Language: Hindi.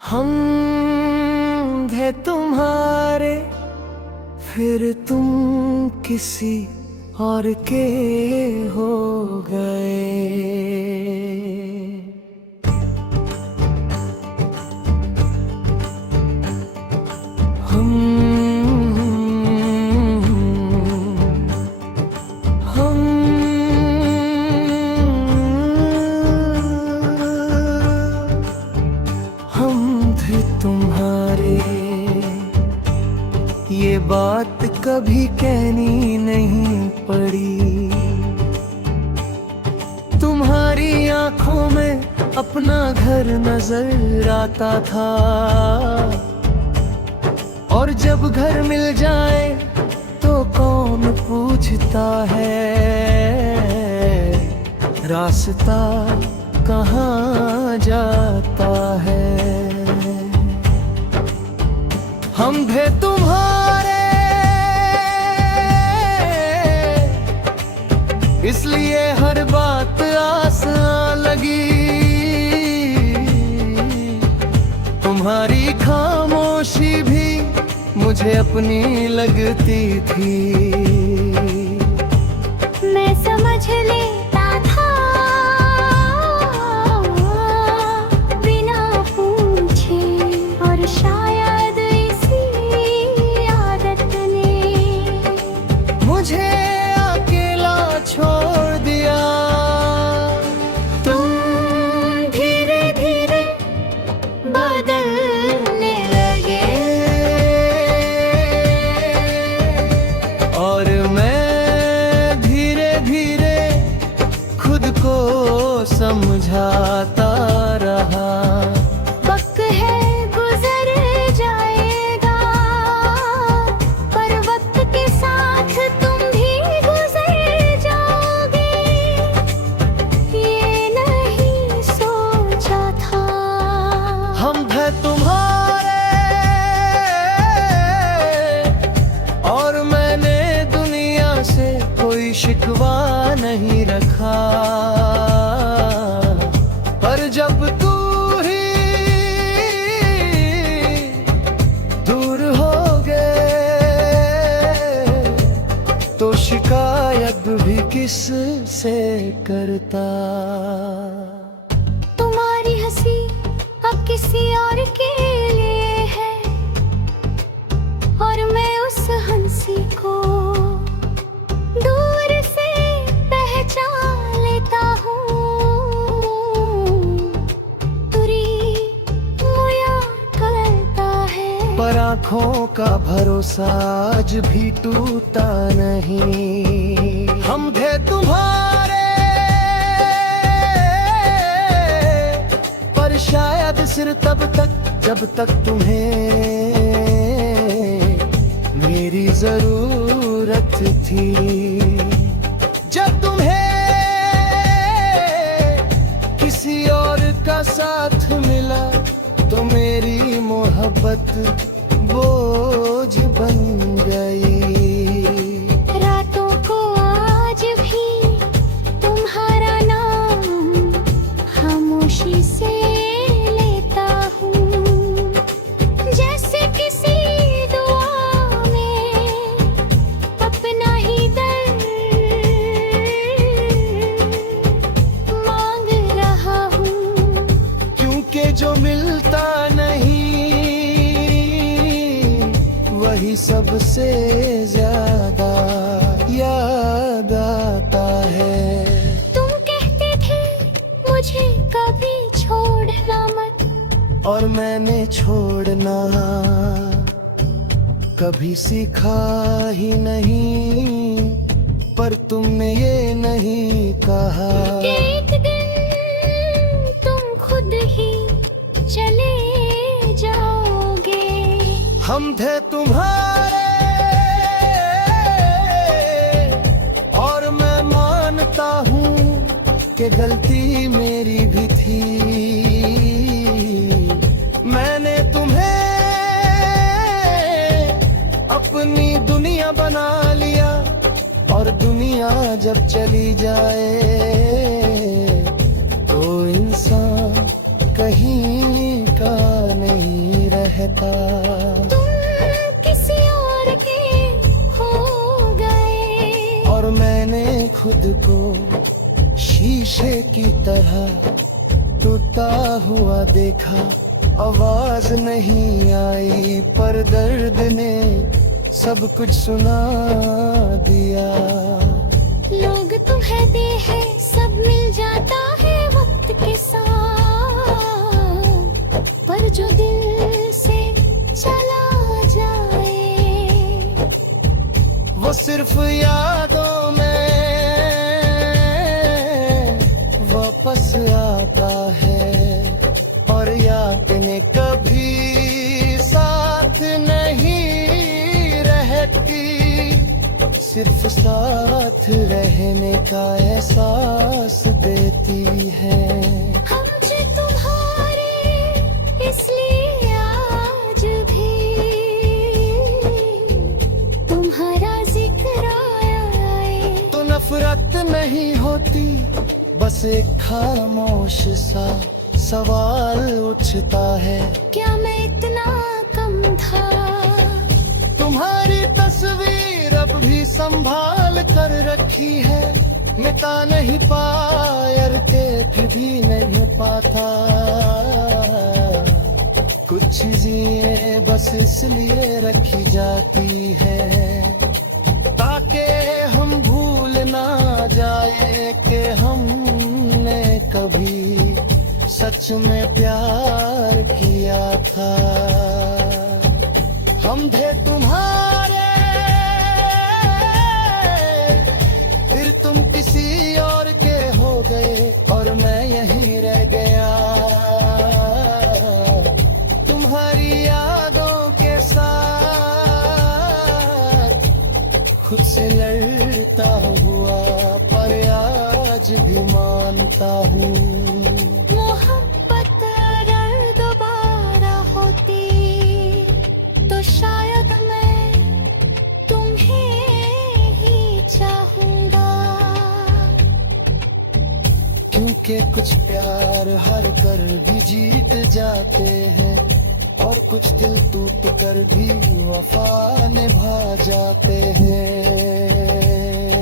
हम थे तुम्हारे, फिर तुम किसी और के हो गए। हम थे तुम्हारे, ये बात कभी कहनी नहीं पड़ी। तुम्हारी आंखों में अपना घर नजर आता था, और जब घर मिल जाए तो कौन पूछता है रास्ता कहाँ जाता है। हम थे तुम्हारे, इसलिए हर बात आसान लगी। तुम्हारी खामोशी भी मुझे अपनी लगती थी। मैं समझ लेता था बिना पूछे, और शायद इसी आदत ने मुझे अकेला छोड़ दिया। तुम धीरे धीरे बदलने लगे, और मैं धीरे धीरे खुद को समझाता रहा। वक्त है गुजर जाएगा, पर वक्त के साथ तुम भी गुजर जाओगे, ये नहीं सोचा था। हम थे तुम्हारे, और मैंने दुनिया से कोई शिकवा नहीं रखा। पर जब तू ही दूर हो गए, तो शिकायत भी किस से करता। तुम्हारी हंसी अब किसी और के लिए है, और मैं उस हंसी को दूर से पहचान लेता हूँ। तुरी मुया करता है, पर आँखों का भरोसा आज भी टूटा नहीं। हम थे तुम्हारे, पर शायद सिर्फ तब तक जब तक तुम्हें मेरी जरूरत थी। जब तुम्हें किसी और का साथ मिला, तो मेरी मोहब्बत बोझ बन गई। रातों को आज भी तुम्हारा नाम खामोशी से लेता हूँ, जैसे किसी दुआ में अपना ही दर्द मांग रहा हूँ। क्योंकि जो मिलता नहीं वही सबसे ज्यादा याद आता है। तुम कहते थे मुझे कभी छोड़ना मत, और मैंने छोड़ना कभी सीखा ही नहीं। पर तुमने ये नहीं कहा कि एक दिन तुम खुद ही चले जाओगे। हम थे तुम्हारे, और मैं मानता हूँ कि गलती मेरी भी थी। मैंने तुम्हें अपनी दुनिया बना लिया, और दुनिया जब चली जाए तो इंसान कहीं का नहीं। पाता। तुम किसी और के हो गए और मैंने खुद को शीशे की तरह टूटा हुआ देखा। आवाज नहीं आई पर दर्द ने सब कुछ सुना दिया। लोग तुम्हें दे है सब मिल जाता है वक्त के साथ, पर जो दिल से चला जाए वो सिर्फ यादों में वापस आता है। और याद ने कभी साथ नहीं रहती, सिर्फ साथ रहने का एहसास देती है। हम जो तुम्हारे इसलिए आज भी तुम्हारा जिक्र आए। तो नफरत नहीं होती, बस एक खामोश सा सवाल उठता है, क्या मैं इतना कम था? तुम्हारी तस्वीर अब भी संभाल कर रखी है। मिटा नहीं पाया फिर भी नहीं पाता। कुछ चीजें बस इसलिए रखी जाती है ताकि हम भूल ना जाए कि हमने कभी सच में प्यार किया था। हम थे तुम्हारे, फिर तुम किसी और के हो गए और मैं यहीं रह गया। तुम्हारी यादों के साथ खुद से लड़ता हुआ, पर आज भी मानता हूँ मोहब्बत अगर दोबारा होती तो शायद मैं तुम्हें ही चाहूंगा। क्योंकि कुछ प्यार हार कर भी जीत जाते हैं और कुछ दिल टूट कर भी वफा निभा जाते हैं।